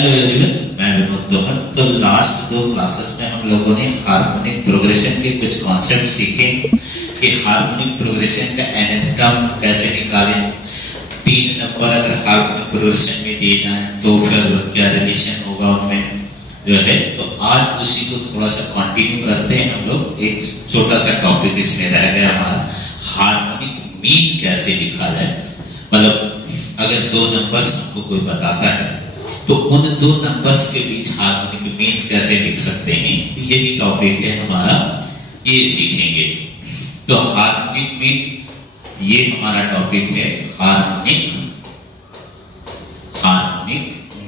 Hello everyone, मैं विनोद तोमर। तो last 2 classes में हम लोगों ने हार्मोनिक प्रोग्रेशन के कुछ कॉन्सेप्ट सीखे कि हार्मोनिक प्रोग्रेशन का nth टर्म कैसे निकालें, 3 नंबर अगर हार्मोनिक प्रोग्रेशन में दिए जाएं तो फिर क्या रिलेशन होगा उनमें जो है। तो आज उसी को थोड़ा सा कंटिन्यू करते हैं हम लोग। एक छोटा सा टॉपिक इसमें रह गया हमारा, हार्मोनिक मीन कैसे लिखा जाए। मतलब अगर 2 नंबर्स हमको कोई बताता है तो उन 2 नंबर्स के बीच हार्मोनिक मीन्स कैसे लिख सकते हैं, यही टॉपिक है हमारा, ये सीखेंगे। तो हार्मोनिक मीन, ये हमारा टॉपिक है हार्मोनिक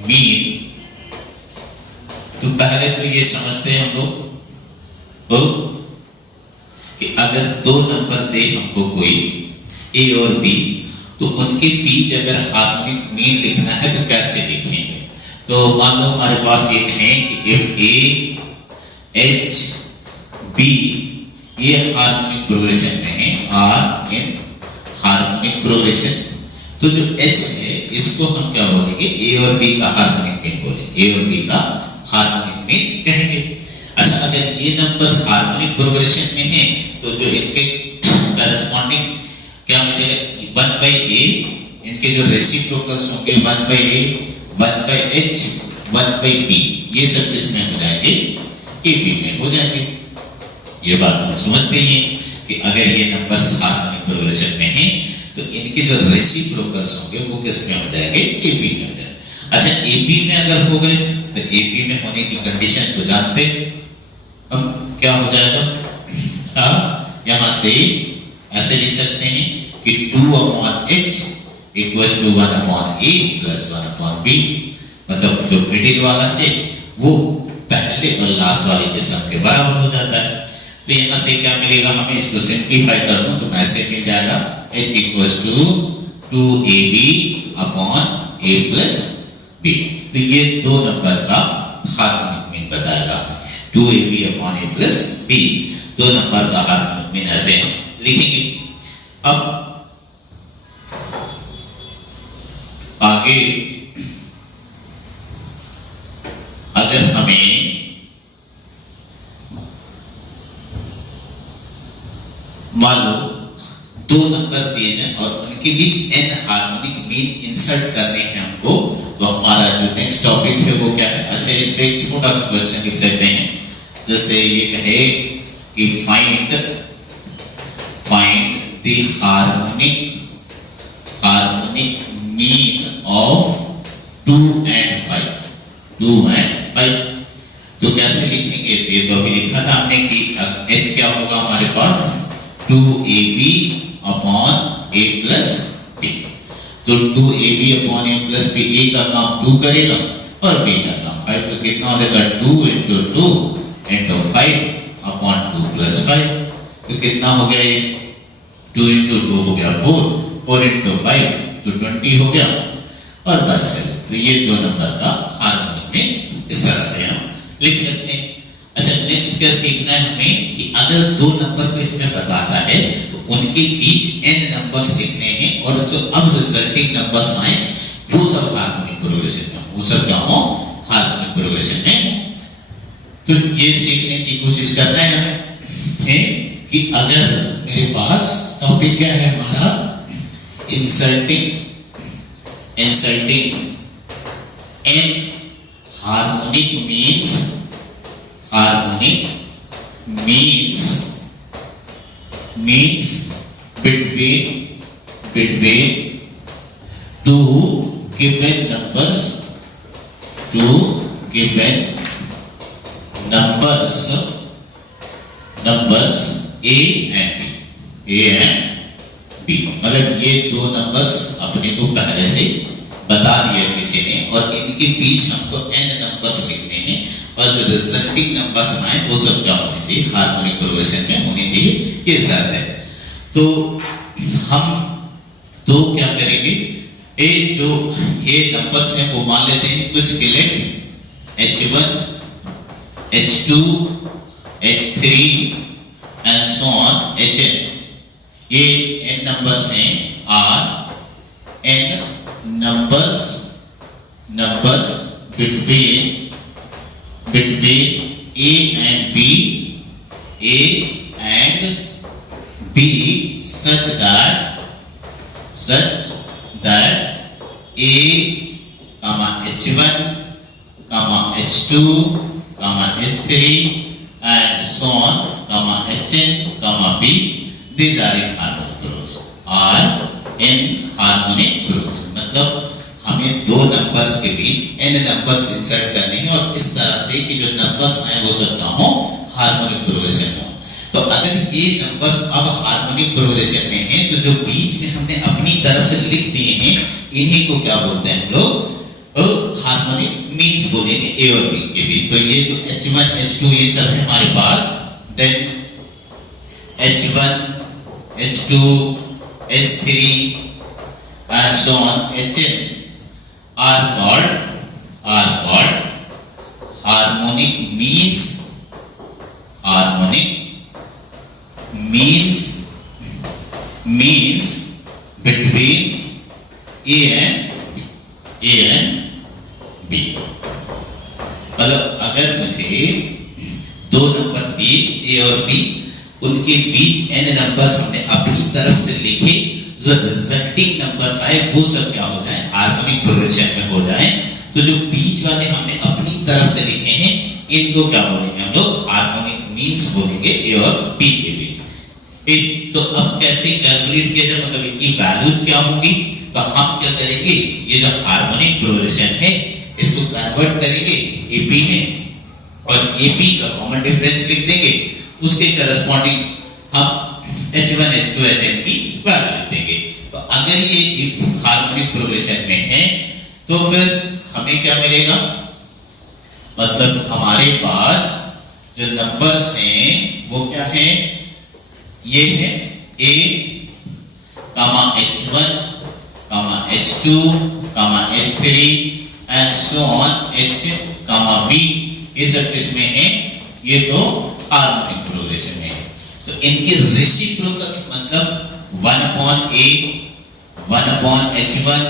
मीन। तो पहले तो ये समझते हैं हम लोग कि अगर 2 नंबर दे हमको कोई ए और बी, तो उनके बीच अगर हार्मोनिक मीन लिखना है तो कैसे लिखेंगे। तो मान लो हमारे पास ये है कि इफ ए एच बी, ये हार्मोनिक प्रोग्रेशन में है, आर इन हार्मोनिक प्रोग्रेशन। तो जो एच है इसको हम क्या बोलेंगे, ए और बी का हार्मोनिक मीन बोलेंगे, ए और बी का हार्मोनिक मीन कहेंगे। अच्छा, अगर ये नंबर्स हार्मोनिक प्रोग्रेशन में है तो जो इनके करस्पॉन्डिंग क्या मिलेगा, 1/a, इनके जो रेसिप्रोकल्स होंगे 1/a, 1/h, 1/b, ये सब इसमें हो जाएंगे, ab में हो जाएंगे। ये बात हम समझते हैं कि अगर ये नंबर्स हार्मोनिक प्रोग्रेशन में हैं तो इनके जो रेसिप्रोकल्स होंगे वो किस में हो जाएंगे, ab में हो जाएंगे। अच्छा, ab में अगर हो गए तो ab में होने की कंडीशन तो जानते हम क्या हो जाएगा। यहां से ऐसे लिख सकते हैं कि 2/h equals to 1/a plus 1/b। मतलब जो मिडिल वाला है वो पहले और लास्ट वाले के सम के बराबर हो जाता है। तो यहाँ से क्या मिलेगा हमें, इसको सिंप्लीफाई कर दूं तो ऐसे मिल जाएगा h equals to 2ab/a plus b। तो ये 2 नंबर का हार्मोनिक मीन बताएगा, 2ab/a प्लस b, 2 नंबर का हार्मोनिक मीन ऐसे हम लिखेंगे। अब आगे अगर हमें मान लो 2 नंबर दिए जाए और उनके बीच n हार्मोनिक मीन इंसर्ट करने हैं हमको, तो हमारा जो नेक्स्ट टॉपिक है वो क्या है। अच्छा, इस पे एक छोटा सा क्वेश्चन लिख लेते हैं। जैसे ये कहे कि find the harmonic mean of 2 and 5, 2 and 5। तो कैसे लिखेंगे, ये तो अभी लिखा था हमने कि h क्या होगा हमारे पास 2ab/a प्लस b। तो 2ab/a प्लस b, a का काम 2 करेगा और b का काम 5। तो कितना हो जाएगा 2 × 2 × 5/2 प्लस 5। तो कितना हो गया, ये 2 × 2 हो गया 4, 4 × 5 तो 20 हो गया और 22। तो ये 2 नंबर का हार्मोनिक में इस तरह से हम लिख सकते हैं। अच्छा, नेक्स्ट क्या सीखना है हमें कि अगर 2 नंबर पे हमें बताता है तो उनके बीच n नंबर्स लिखने हैं और जो अब रिजल्टिंग नंबर्स आए वो सब हार्मोनिक प्रोग्रेशन में, वो सब क्या हो, हार्मोनिक प्रोग्रेशन में। तो ये सीखने की कोशिश करना है हमें कि अगर मेरे पास टॉपिक क्या है हमारा, inserting n harmonic means between 2 given numbers a and b। मतलब ये 2 नंबर्स अपने को पहले से बता दिया किसी ने और इनके बीच हमको n नंबर्स लिखने हैं और जो रिजल्टिंग नंबर्स आए वो सब क्या होने चाहिए, हार्मोनिक प्रोग्रेशन में होने चाहिए, ये शर्त है। तो हम तो क्या करेंगे, जो ये नंबर्स हैं वो मान लेते हैं कुछ Gillette h1, h2, h3 and so on hn। ये n नंबर्स हैं, are n numbers between A and B, such that A, H1, H2, H3 and so on, Hn, B, these are in harmonic groups. are in harmonic groups. मतलब हमें दो numbers के बीच n numbers insert करने हैं और इस तरह से कि जो नंबर्स आए वो सब क्या हो, हार्मोनिक प्रोग्रेशन हो। तो अगर ये नंबर्स अब हार्मोनिक प्रोग्रेशन में हैं तो जो बीच में हमने अपनी तरफ से लिख दिए हैं इन्हीं को क्या बोलते हैं हम लोग, हार्मोनिक मीन्स बोलेंगे ए और बी के बीच। तो ये जो H1 H2 ये सब है हमारे पास, then H1 H2 H3 and so on Hn are called harmonic means between A and B। मतलब अगर मुझे दो नंबर दिए A और B, उनके बीच n नंबर्स हमने अपनी तरफ से लिखे, जो रिजल्टिंग नंबर्स आए वो सब क्या हो जाए, हार्मोनिक प्रोग्रेशन में हो जाए। तो जो बीच वाले हमने अपनी तरफ से लिखे हैं इनको क्या बोलेंगे हम लोग, हार्मोनिक मीन्स बोलेंगे ए और बी के बीच। तो अब कैसे कैलकुलेट किया जाए, मतलब इनकी वैल्यूज क्या होंगी। तो हम क्या करेंगे, ये जो हार्मोनिक प्रोग्रेशन है इसको कन्वर्ट करेंगे एपी में और एपी का कॉमन डिफरेंस लिख देंगे, उसके करस्पॉन्डिंग हम H1 H2 Hn की वैल्यू लिख देंगे। तो अगर ये हार्मोनिक प्रोग्रेशन में है तो फिर हमें क्या मिलेगा, मतलब हमारे पास जो नंबर्स हैं वो क्या है, ये है A, H1, H2, H3 and so on H, B, ये सब किसमें है, ये तो हार्मोनिक प्रोग्रेशन में है। तो इनके रेसिप्रोकल्स मतलब 1/A, 1/H1,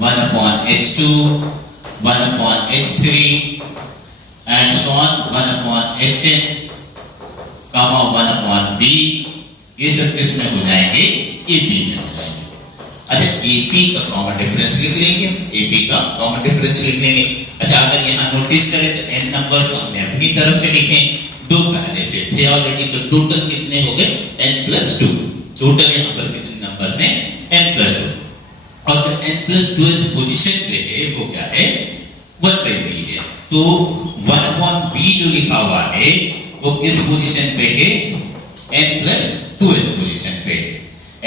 1/H2, 1/H3 and so on 1/Hn, 1/B, ये सब किसमें हो जाएंगे, AP में हो जाएंगे। अच्छा AP का कॉमन डिफरेंस लिख लेंगे, AP का कॉमन डिफरेंस लिख लेंगे। अच्छा अगर यहाँ नोटिस करें तो n नंबर तो हमने अपनी तरफ से लिखे, दो पहले से थे ऑलरेडी, तो टोटल कितने हो गए n+2। टोटल यहाँ पर कितने नंबर्स हैं, n+2। और जो n+12 पोजीशन पे है वो क्या है, 1/b है। तो 1/b जो लिखा हुआ है वो किस पोजीशन पे है, n+12 पोजीशन पे,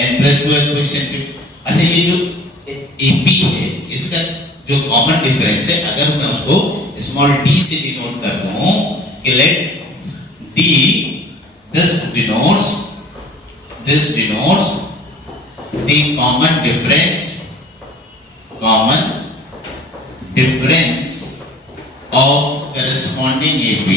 n+12 पोजीशन पे। अच्छा ये जो AP है इसका जो कॉमन डिफरेंस है, अगर मैं उसको स्मॉल d से डिनोट कर दूं कि late d, this denotes the common difference of corresponding AP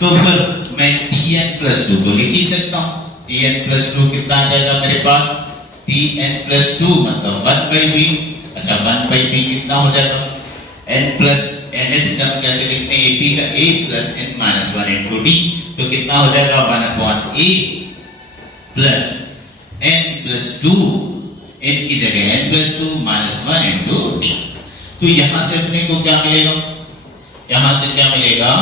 तो फिर मैं Tn+2 को लिख ही सकता हूँ। Tn+2 कितना आ जाएगा मेरे पास, Tn+2 मतलब 1/b। अच्छा 1/b कितना हो जाएगा, n+nth टर्म कैसे लिखते हैं, AP का a + n-1 into d, तो कितना हो जाएगा 1/a plus n+2, n की जगह n+2 - 1 into d। तो यहां से अपने को क्या मिलेगा, यहां से क्या मिलेगा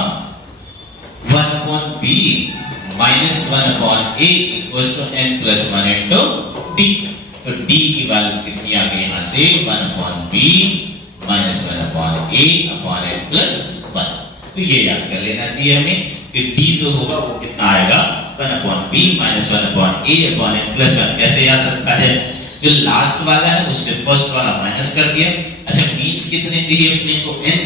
1/b - 1/a equals to n+1 into d। तो d की वैल्यू कितनी आ गई यहाँ से 1/b - 1/a/n+1। तो ये याद कर लेना चाहिए हमें कि d जो होगा वो कितना आएगा 1/b - 1/a/n+1। कैसे याद रखा जाए, जो लास्ट वाला है उससे फर्स्ट वाला माइनस कर दिया। अच्छा मीन्स कितने चाहिए अपने को, n,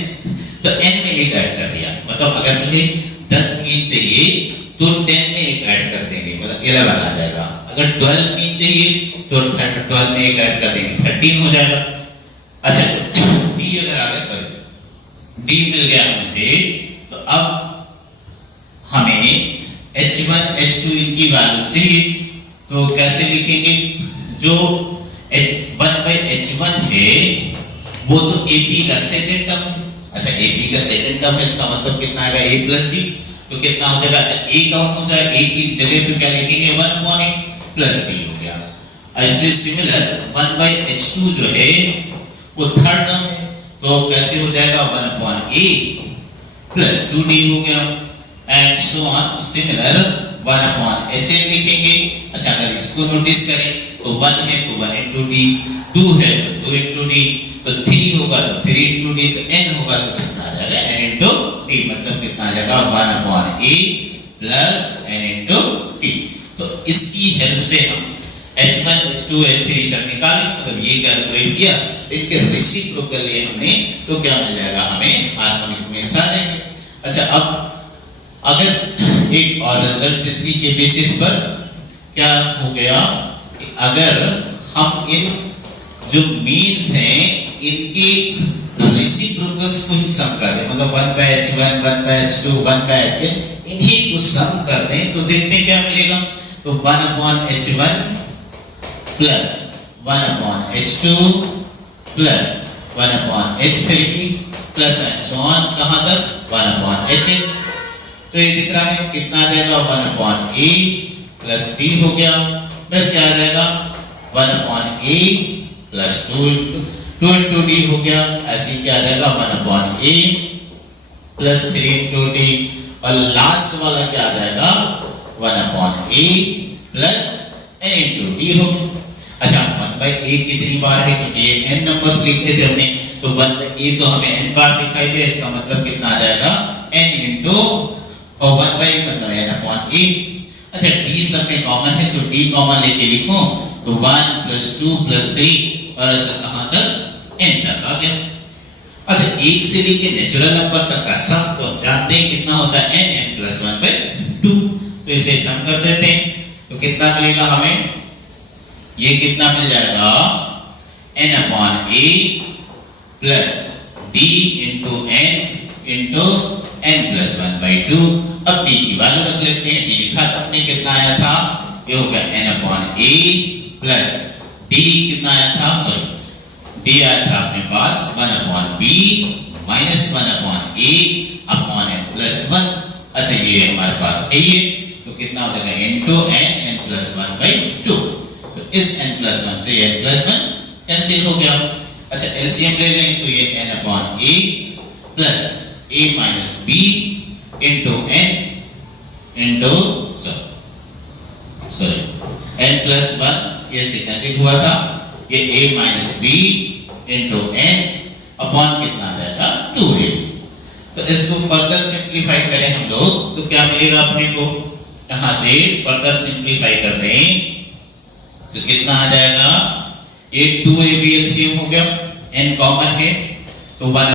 तो n में एक ऐड कर दिया, मतलब अगर मुझे 10 मीन चाहिए तो 10 में एक ऐड कर देंगे, मतलब 11 आ जाएगा। अगर 12 मीन चाहिए तो 12 में एक ऐड कर देंगे, 13 हो जाएगा। अच्छा d अगर आ गया, सॉरी d मिल गया मुझे, तो अब हमें H1 H2 इनकी वैल्यू चाहिए, तो कैसे लिखेंगे, जो H1/H1 है वो तो AP का सेकंड टर्म है। अच्छा AP का सेकंड टर्म है, इसका मतलब कितना आएगा A + D, तो कितना हो जाएगा, अच्छा A काउंट हो जाएगा, A की जगह पे क्या लिखेंगे 1/A + D हो गया। ऐसे सिमिलर 1/H2 जो है वो थर्ड टर्म है, तो कैसे हो जाएगा 1/A + 2D हो गया, and so on similar 1/HN लिखेंगे। अच्छा अगर इसको नोटिस करें तो 1 है तो 1 × D, 2 है तो 2 × D, तो 3 होगा तो 3 × D, तो n होगा तो कितना आ जाएगा n × D, मतलब कितना आ जाएगा 1/A + n × T। तो इसकी हेल्प से हम H1 H2 H3 सब निकालें, मतलब ये कैलकुलेट किया, इनके रेसिप्रोकल लिए हमने, तो क्या मिल जाएगा हमें हार्मोनिक मीन्स आ जाएंगे। अच्छा अब अगर एक और रिजल्ट इसी के बेसिस पर क्या हो गया, अगर हम इन जो मीन्स हैं इनकी रेसिप्रोकल्स को ही सम कर दें, मतलब 1/H1 1/H2 1/HN इन्हीं को सम कर दें, तो देखते क्या मिलेगा, तो 1/H1 + 1/H2 + 1/H3 + and so on कहां तक 1/HN। तो ये दिख रहा है कितना आ जाएगा 1/A + D हो गया, फिर क्या आ जाएगा 1/A + 2 × D हो गया, ऐसे क्या आ जाएगा 1/A + 3 × D, और लास्ट वाला क्या आ जाएगा 1/A + n × D हो गया। अच्छा 1/A कितनी बार है, क्योंकि ये n नंबर्स लिखे थे हमने, तो 1/A तो हमें n बार दिखाई दे, इसका मतलब कितना आ जाएगा n × और 1/A मतलब n/A। अच्छा D सब में कॉमन है तो D कॉमन लेके लिखो, तो 1 + 2 + 3 और ऐसा कहां तक n तक आ गया। अच्छा 1 से लेके नेचुरल नंबर तक का सम तो जानते हैं कितना होता है n + 1/2, तो इसे सम कर देते हैं, तो कितना मिलेगा हमें, ये कितना मिल जाएगा n/A + D × n × n + 1/2। अब D की वैल्यू रख लेते हैं, D लिखा था हमने, कितना आया था, ये हो गया n/A + D कितना आया था, सॉरी D आया था अपने पास 1/B - 1/A/n + 1। अच्छा ये हमारे पास है ये, तो कितना हो जाएगा n × n + 1/2, तो इस n + 1 से n + 1 कैंसिल हो गया। अच्छा एलसीएम ले लें, तो ये n/A + A - B × n n + 1 ये से कैंसिल हुआ था, ये A - B × n अपॉन कितना आ जाएगा 2A। तो इसको फर्दर सिंप्लीफाई करें हम लोग, तो क्या मिलेगा अपने को, यहां से फर्दर सिंप्लीफाई कर दें तो कितना आ जाएगा, ये 2AB एलसीएम हो गया, n कॉमन है तो 1